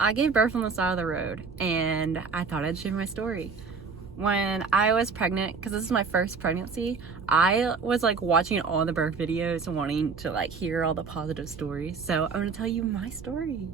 I gave birth on the side of the road, and I thought I'd share my story. When I was pregnant, because this is my first pregnancy, I was like watching all the birth videos and wanting to like hear all the positive stories. So I'm going to tell you my story.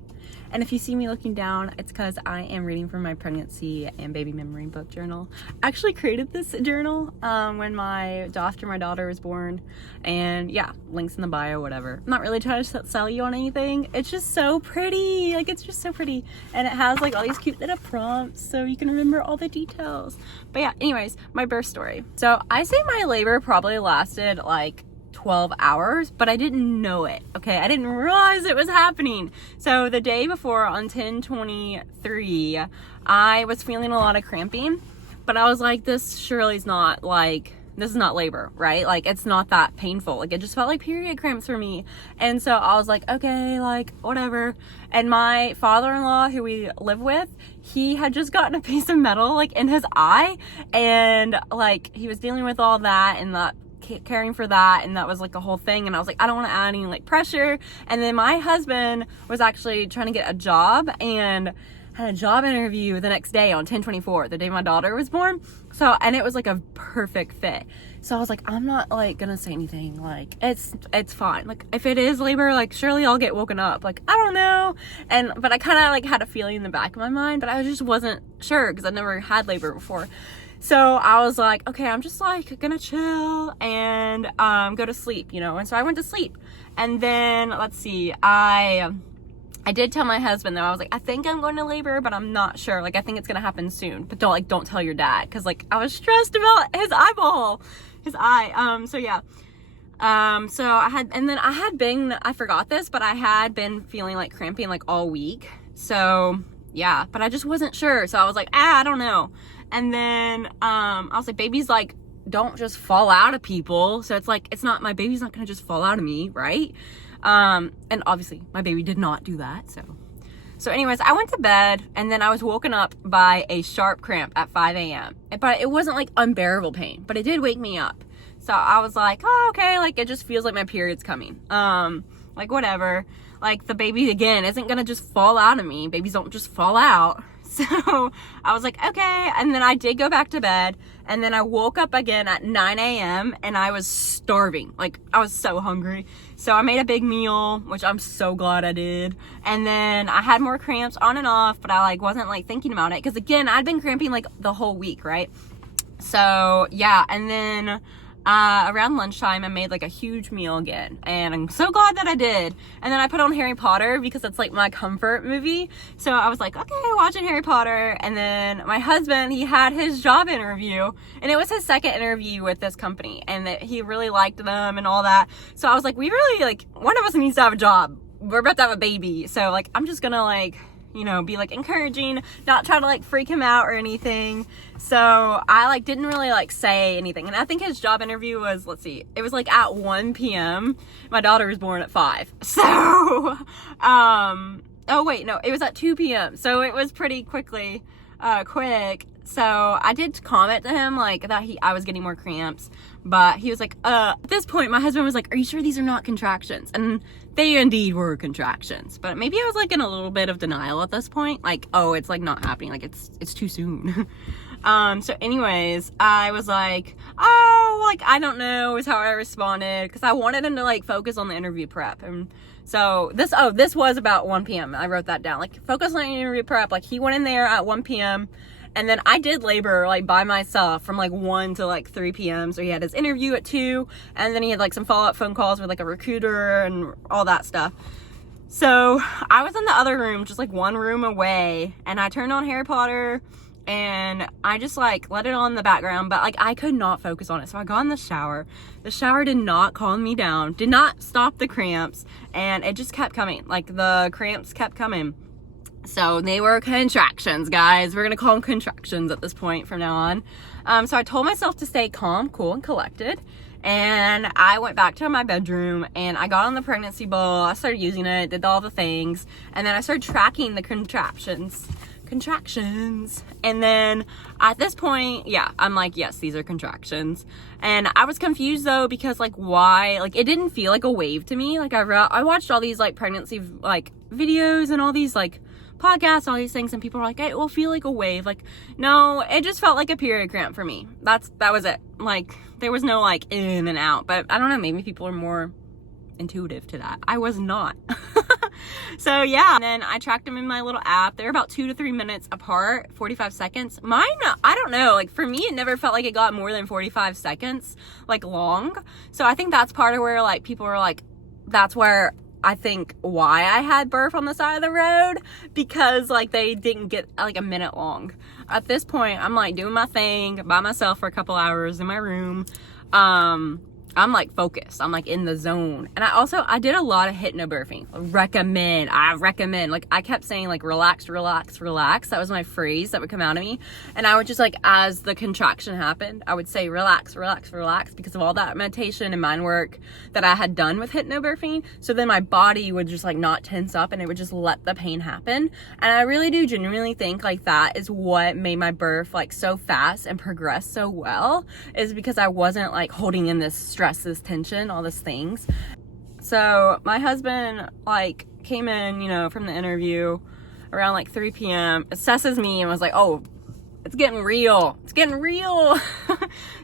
And if you see me looking down, it's because I am reading from my pregnancy and baby memory book journal. I actually created this journal when after my daughter was born. And yeah, links in the bio, whatever. I'm not really trying to sell you on anything. It's just so pretty. Like, it's just so pretty. And it has like all these cute little prompts so you can remember all the details. But yeah, anyways, my birth story. So I say my labor probably lasted like 12 hours, but I didn't know it. Okay, I didn't realize it was happening. So the day before, on 10/23, I was feeling a lot of cramping, but I was like, this is not labor, right? Like, it's not that painful. Like, it just felt like period cramps for me. And so I was like, okay, like, whatever. And my father-in-law, who we live with, he had just gotten a piece of metal like in his eye, and like he was dealing with all that and that, caring for that, and that was like a whole thing. And I was like, I don't want to add any like pressure. And then my husband was actually trying to get a job and had a job interview the next day on 10/24, the day my daughter was born. So, and it was like a perfect fit. So I was like, I'm not like gonna say anything. Like, it's fine. Like, if it is labor, like surely I'll get woken up. Like, I don't know. But I kind of like had a feeling in the back of my mind, but I just wasn't sure because I've never had labor before. So I was like, okay, I'm just like gonna chill and go to sleep, you know. And so I went to sleep. And then let's see, I did tell my husband though. I was like, I think I'm going to labor, but I'm not sure. Like, I think it's gonna happen soon. But don't tell your dad, because like I was stressed about his eye. So yeah. So I forgot this, but I had been feeling like cramping like all week. So yeah, but I just wasn't sure. So I was like, I don't know. And then I was like, babies like don't just fall out of people. So it's like, my baby's not gonna just fall out of me, right? And obviously my baby did not do that. So anyways, I went to bed, and then I was woken up by a sharp cramp at 5 a.m. But it wasn't like unbearable pain, but it did wake me up. So I was like, oh, okay, like it just feels like my period's coming. Like whatever. Like the baby again isn't gonna just fall out of me. Babies don't just fall out. So I was like, okay. And then I did go back to bed, and then I woke up again at 9 a.m. and I was starving. Like, I was so hungry. So I made a big meal, which I'm so glad I did. And then I had more cramps on and off, but I like wasn't like thinking about it, because again, I'd been cramping like the whole week, right? So yeah. And then around lunchtime, I made like a huge meal again, and I'm so glad that I did. And then I put on Harry Potter because it's like my comfort movie. So I was like, okay, watching Harry Potter. And then my husband, he had his job interview, and it was his second interview with this company, and that he really liked them and all that. So I was like, we really, like, one of us needs to have a job. We're about to have a baby. So like, I'm just gonna like, you know, be like encouraging, not try to like freak him out or anything. So I like didn't really like say anything. And I think his job interview was, let's see, it was like at 1 p.m. My daughter was born at 5. So, oh wait, no, it was at 2 p.m. So it was pretty quick. So I did comment to him like that I was getting more cramps, but he was like, at this point, my husband was like, are you sure these are not contractions? And they indeed were contractions, but maybe I was like in a little bit of denial at this point. Like, oh, it's like not happening. Like it's too soon. So anyways, I was like, oh, like, I don't know is how I responded, because I wanted him to like focus on the interview prep. And so this was about 1 p.m. I wrote that down, like, focus on the interview prep. Like, he went in there at 1 p.m. And then I did labor like by myself from like 1 to like 3 p.m. So he had his interview at 2, and then he had like some follow-up phone calls with like a recruiter and all that stuff. So I was in the other room, just like one room away, and I turned on Harry Potter, and I just like let it on in the background, but like I could not focus on it. So I got in the shower. The shower did not calm me down, did not stop the cramps, and it just kept coming. Like, the cramps kept coming. So they were contractions, guys. We're gonna call them contractions at this point from now on. So I told myself to stay calm, cool, and collected. And I went back to my bedroom, and I got on the pregnancy ball. I started using it, did all the things. And then I started tracking the contractions. And then at this point, yeah, I'm like, yes, these are contractions. And I was confused though, because like, why? Like, it didn't feel like a wave to me. Like, I watched all these like pregnancy like videos and all these like podcasts, all these things, and people are like, it will feel like a wave. Like, no, it just felt like a period cramp for me. That was it. Like, there was no like in and out, but I don't know, maybe people are more intuitive to that. I was not. So yeah, and then I tracked them in my little app. They're about 2 to 3 minutes apart, 45 seconds. Mine, I don't know, like for me, it never felt like it got more than 45 seconds, like long. So I think that's part of where like people are like, that's where I think why I had birth on the side of the road, because like they didn't get like a minute long. At this point, I'm like doing my thing by myself for a couple hours in my room. I'm like focused. I'm like in the zone. And I did a lot of hypnobirthing. I recommend. Like I kept saying like relax, relax, relax. That was my phrase that would come out of me. And I would just like, as the contraction happened, I would say relax, relax, relax, because of all that meditation and mind work that I had done with hypnobirthing. So then my body would just like not tense up and it would just let the pain happen. And I really do genuinely think like that is what made my birth like so fast and progress so well, is because I wasn't like holding in this stress, this tension, all these things. So my husband like came in, you know, from the interview around like 3 p.m., assesses me and was like, oh, it's getting real. It's getting real.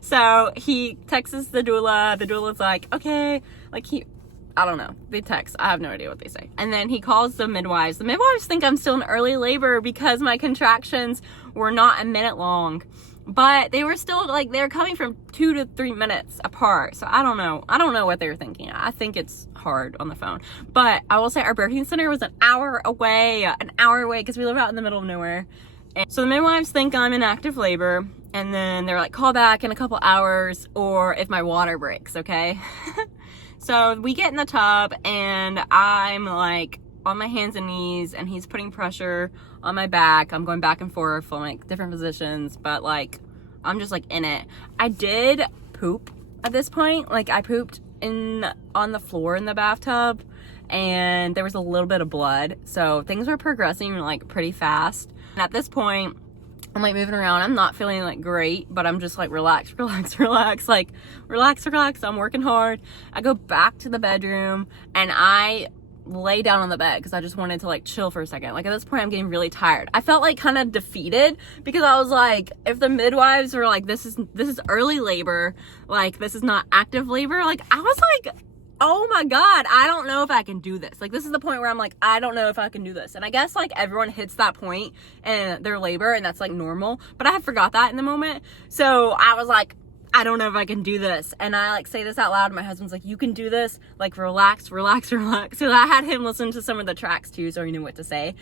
So he texts the doula. The doula's like, okay, like I don't know. They text. I have no idea what they say. And then he calls the midwives. The midwives think I'm still in early labor because my contractions were not a minute long. But they were still like, they were coming from 2 to 3 minutes apart. So I don't know. I don't know what they were thinking. I think it's hard on the phone. But I will say our birthing center was an hour away because we live out in the middle of nowhere. And so the midwives think I'm in active labor. And then they're like, call back in a couple hours or if my water breaks, okay? So we get in the tub and I'm like on my hands and knees and he's putting pressure on my back. I'm going back and forth from like different positions, but like I'm just like in it. I did poop at this point. Like I pooped on the floor in the bathtub and there was a little bit of blood. So things were progressing like pretty fast. And at this point, I'm like moving around. I'm not feeling like great, but I'm just like relax, relax, relax, like relax, relax. I'm working hard. I go back to the bedroom and I lay down on the bed because I just wanted to like chill for a second. Like at this point I'm getting really tired. I felt like kind of defeated because I was like, if the midwives were like, this is early labor, like this is not active labor, like I was like, oh my God, I don't know if I can do this. Like this is the point where I'm like, I don't know if I can do this. And I guess like everyone hits that point in their labor and that's like normal, but I had forgot that in the moment. So I was like, I don't know if I can do this. And I like say this out loud. My husband's like, you can do this. Like relax, relax, relax. So I had him listen to some of the tracks too, so he knew what to say.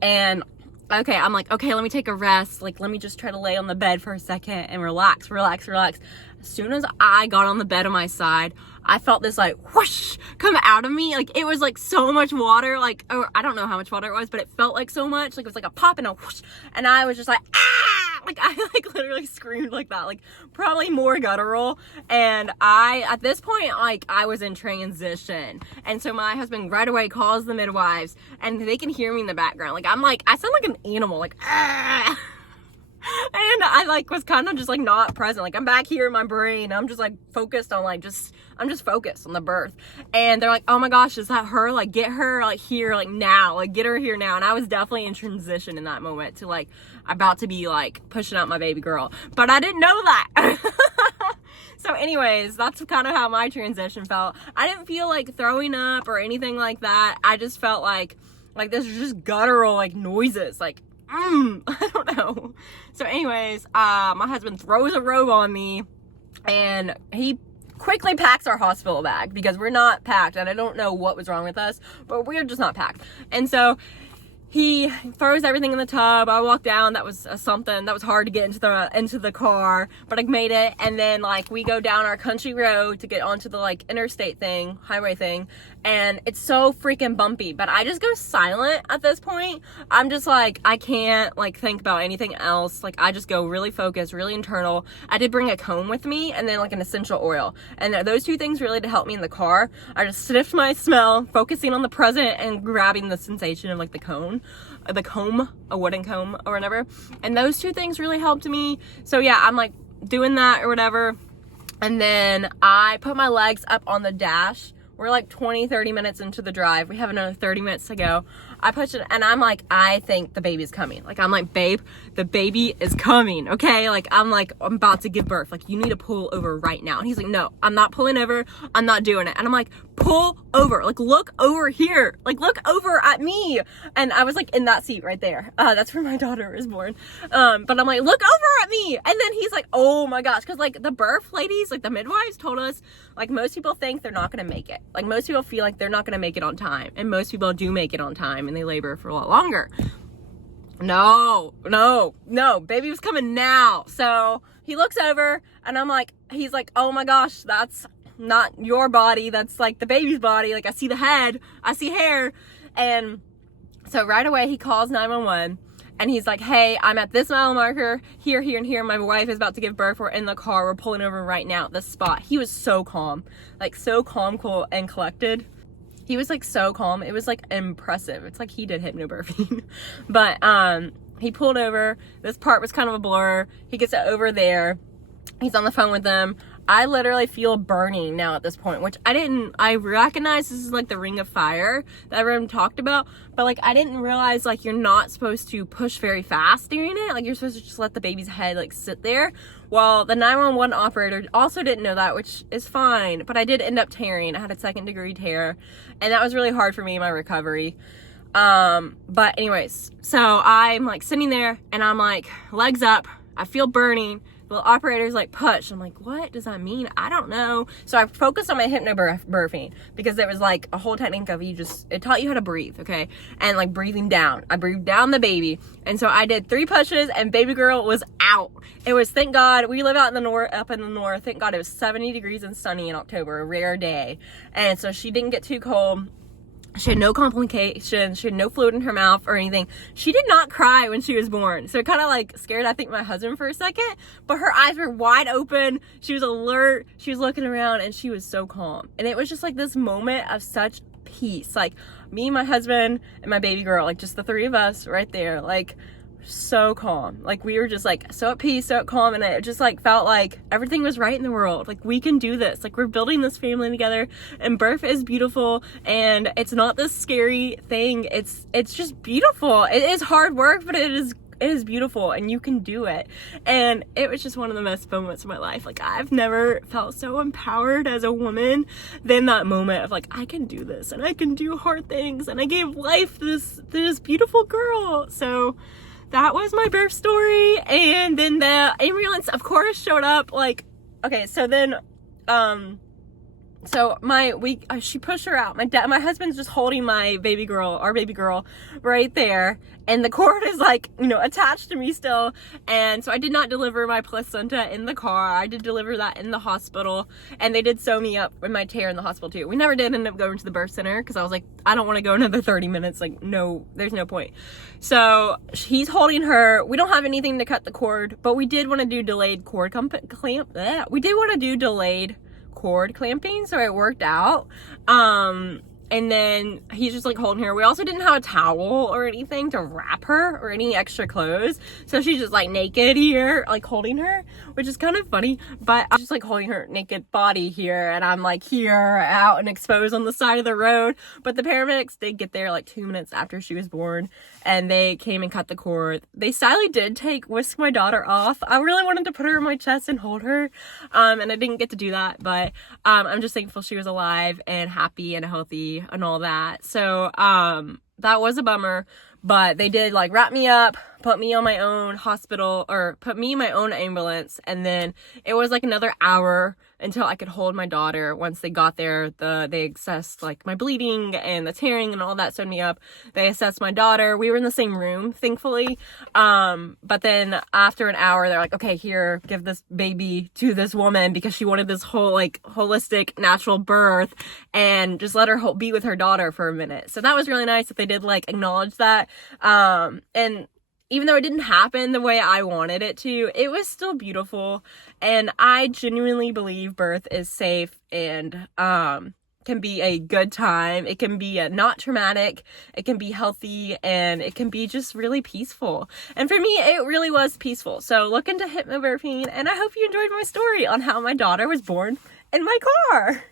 And okay, I'm like, okay, let me take a rest. Like, let me just try to lay on the bed for a second and relax, relax, relax. As soon as I got on the bed on my side, I felt this like whoosh come out of me. Like it was like so much water, like, or I don't know how much water it was, but it felt like so much. Like it was like a pop and a whoosh. And I was just like, ah! Like I like literally screamed like that, like probably more guttural. And at this point, like I was in transition. And so my husband right away calls the midwives and they can hear me in the background. Like I'm like, I sound like an animal, like ah! And I like was kind of just like not present. Like I'm back here in my brain. I'm just like focused on like I'm just focused on the birth. And they're like, oh my gosh, is that her? Like get her like here, like now, like get her here now. And I was definitely in transition in that moment to like about to be like pushing out my baby girl. But I didn't know that. So anyways, that's kind of how my transition felt. I didn't feel like throwing up or anything like that. I just felt like this was just guttural like noises, like I don't know. So anyways, my husband throws a robe on me and he quickly packs our hospital bag because we're not packed, and I don't know what was wrong with us, but we're just not packed. And so he throws everything in the tub. I walked down. That was something that was hard to get into the car, but I made it. And then like we go down our country road to get onto the like interstate thing, highway thing, and it's so freaking bumpy. But I just go silent at this point. I'm just like, I can't like think about anything else. Like I just go really focused, really internal. I did bring a comb with me and then like an essential oil, and those two things really to help me in the car. I just sniffed my smell, focusing on the present and grabbing the sensation of like the comb, a wooden comb or whatever. And those two things really helped me. So yeah, I'm like doing that or whatever. And then I put my legs up on the dash. We're like 20-30 minutes into the drive. We have another 30 minutes to go. I push it, and I'm like, I think the baby's coming. Like, I'm like, babe, the baby is coming, okay? Like, I'm about to give birth. Like, you need to pull over right now. And he's like, no, I'm not pulling over. I'm not doing it. And I'm like, pull over. Like, look over here. Like, look over at me. And I was like in that seat right there. That's where my daughter was born. But I'm like, look over at me. And then he's like, oh my gosh. Cause like the birth ladies, like the midwives told us, like most people think they're not going to make it. Like most people feel like they're not going to make it on time. And most people do make it on time and they labor for a lot longer. No, baby was coming now. So he looks over and I'm like, he's like, oh my gosh, that's not your body. That's like the baby's body. Like I see the head, I see hair. And so right away he calls 911 and he's like, hey, I'm at this mile marker here, here, and here. My wife is about to give birth. We're in the car. We're pulling over right now at this spot. He was so calm, like so calm, cool, and collected. He was like so calm. It was like impressive. It's like he did hypnobirthing. But he pulled over. This part was kind of a blur. He gets it over there. He's on the phone with them. I literally feel burning now at this point, which I recognize this is like the ring of fire that everyone talked about, but like I didn't realize like you're not supposed to push very fast during it. Like you're supposed to just let the baby's head like sit there. Well, the 911 operator also didn't know that, which is fine, but I did end up tearing. I had a 2nd-degree tear, and that was really hard for me in my recovery. But anyways, so I'm like sitting there and I'm like legs up, I feel burning. The operator's like, push. I'm like, what does that mean? I don't know. So I focused on my hypnobirthing because it was like a whole technique of it taught you how to breathe, okay? And like breathing down. I breathed down the baby. And so I did 3 pushes and baby girl was out. It was, thank God, we live out in the north, up in the north. Thank God it was 70 degrees and sunny in October, a rare day. And so she didn't get too cold. She had no complications. She had no fluid in her mouth or anything. She did not cry when she was born. So it kind of like scared, I think, my husband for a second. But her eyes were wide open. She was alert. She was looking around and she was so calm. And it was just like this moment of such peace. Like me, my husband, and my baby girl, like just the 3 of us right there. Like so calm. Like we were just like so at peace, so at calm, and it just like felt like everything was right in the world. Like we can do this. Like we're building this family together, and birth is beautiful, and it's not this scary thing. It's just beautiful. It is hard work, but it is beautiful, and you can do it. And it was just one of the best moments of my life. Like I've never felt so empowered as a woman than that moment of like I can do this and I can do hard things, and I gave life to this beautiful girl. So that was my birth story. And then the ambulance of course showed up. Like okay, so then so she pushed her out. My husband's just holding our baby girl right there, and the cord is like, you know, attached to me still. And so I did not deliver my placenta in the car. I did deliver that in the hospital, and they did sew me up with my tear in the hospital too. We never did end up going to the birth center because I was like, I don't want to go another 30 minutes. Like, no, there's no point. So he's holding her. We don't have anything to cut the cord, but we did want to do delayed cord clamp. We did want to do delayed cord clamping, so it worked out. And then he's just like holding her. We also didn't have a towel or anything to wrap her or any extra clothes, so she's just like naked here, like holding her, which is kind of funny. But I'm just like holding her naked body here, and I'm like here out and exposed on the side of the road. But the paramedics did get there like 2 minutes after she was born, and they came and cut the cord. They sadly did whisk my daughter off. I really wanted to put her in my chest and hold her, and I didn't get to do that. But I'm just thankful she was alive and happy and healthy and all that. So that was a bummer, but they did like wrap me up, put me on my own put me in my own ambulance, and then it was like another hour until I could hold my daughter. Once they got there, they assessed like my bleeding and the tearing and all that, sewed me up. They assessed my daughter. We were in the same room, thankfully. But then after an hour, they're like, okay, here, give this baby to this woman because she wanted this whole like holistic natural birth, and just let her be with her daughter for a minute. So that was really nice that they did like acknowledge that. And even though it didn't happen the way I wanted it to, it was still beautiful. And I genuinely believe birth is safe and can be a good time. It can be not traumatic. It can be healthy, and it can be just really peaceful. And for me, it really was peaceful. So look into hypnobirthing, and I hope you enjoyed my story on how my daughter was born in my car.